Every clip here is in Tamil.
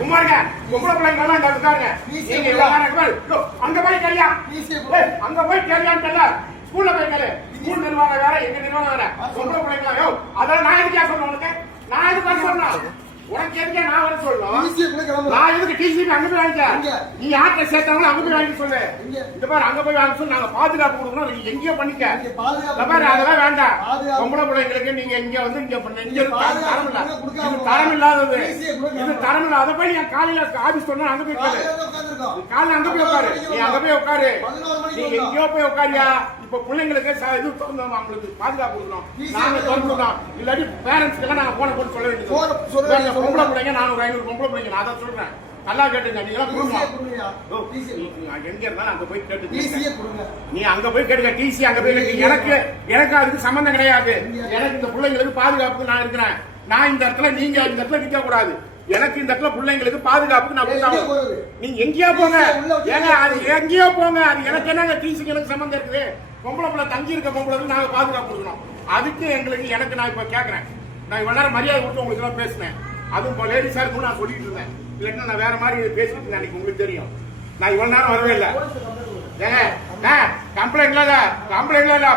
குமாருங்க பொம்பளை பிள்ளைங்க எல்லாம் இருக்காங்க. அங்க போய் கேளியா, அங்க போய் கேளியான்னு தெரியல. ஸ்கூல்ல போய் கேளு. ஸ்கூல் நிர்வாகம் வேற, எங்க நிர்வாகம் வேற. பொம்பளை பிள்ளைங்களா அதான் நான் எதுக்கா சொல்றேன் உனக்கு? நான் எதுக்கு சொல்றேன் உனக்கு? எதுக்கே நான் வர சொல்லணும்? நான் எதுக்கு டிசிபி அங்க போய் வாங்கிக்க? நீ யார்கிட்ட சேர்த்தாங்களோ அங்க போய் வாங்கி சொல்லு. இந்த மாதிரி அங்க போய் வாங்க சொல்லி நாங்க பாதுகாப்பு கொடுக்கணும். நீங்க எங்கேயோ பண்ணிக்க. அதெல்லாம் வேண்டாம். பொம்பளை பிள்ளைங்களுக்கு நீங்க இங்க வந்து இங்க தரம் இல்ல, இது தரம் இல்லாதது, இது தரம் இல்ல. அதை போய் என் காலையில ஆபீஸ் சொன்னா அங்க போய் உட்காரு. காலையில அங்க போய் உட்காரு. நீ அங்க போய் உட்காரு. நீ எங்கேயோ போய் உட்காரியா? இப்ப பிள்ளைங்களுக்கு இது அவங்களுக்கு பாதுகாப்பு கொடுக்கணும். நாங்க திறந்துடணும். இல்லாட்டி பேரண்ட்ஸ்க்கு எல்லாம் நாங்க போன போட்டு சொல்ல வேண்டியது. பொம்பளை பிள்ளைங்க 400-500 பொம்பளை பிள்ளைங்க. நான் தான் சொல்றேன். நல்லா கேட்டுங்க. நீங்க எங்க இருந்தாலும் அங்க போய் கேட்டு, நீ அங்க போய் கேட்டுக்க. டிசி அங்க போய் கேட்டு. எனக்கு அதுக்கு சம்பந்தம் கிடையாது. எனக்கு இந்த பிள்ளைங்களுக்கு பாதுகாப்புக்கு நான் இருக்கிறேன். நான் இந்த இடத்துல, நீங்க இந்த இடத்துல நிக்க கூடாது. எனக்கு இந்த இடத்துல பிள்ளைங்களுக்கு பாதுகாப்புக்கு நான் நீங்க எங்கேயோ போங்க. ஏங்க அது எங்கேயோ போங்க. அது எனக்கு என்ன டிசிக்கு எனக்கு சம்பந்தம் இருக்குது? பொம்பளை பிள்ளை தங்கி இருக்க பொம்பளைக்கு நாங்க பாதுகாப்பு கொடுக்கணும். அதுக்கு எனக்கு நான் இப்ப கேட்கறேன். நான் இவ்வளவு நேரம் மரியாதை கொடுத்து உங்களுக்கு எல்லாம் பேசினேன். அதுவும் லேடிஸா இருக்கும் நான் சொல்லிட்டு இருந்தேன். இல்லைன்னா நான் வேற மாதிரி பேசிட்டு இருந்தேன். உங்களுக்கு தெரியும். நான் இவ்வளவு நேரம் வரவே இல்லை. கம்ப்ளைண்ட் இல்ல.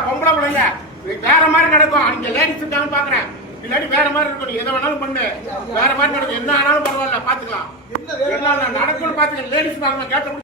பொம்பளை பிள்ளைங்க வேற மாதிரி நடக்கும். நீங்க லேடிஸ் இருக்காங்கன்னு பாக்குறேன். இல்லாட்டி வேற மாதிரி இருக்கணும். எதை வேணாலும் பண்ணு. வேற மாதிரி நடக்கும். என்ன ஆனாலும் பரவாயில்ல, பாத்துக்கலாம். என்ன நடக்கும்னு பாத்துக்கலாம். லேடிஸ் கேட்ட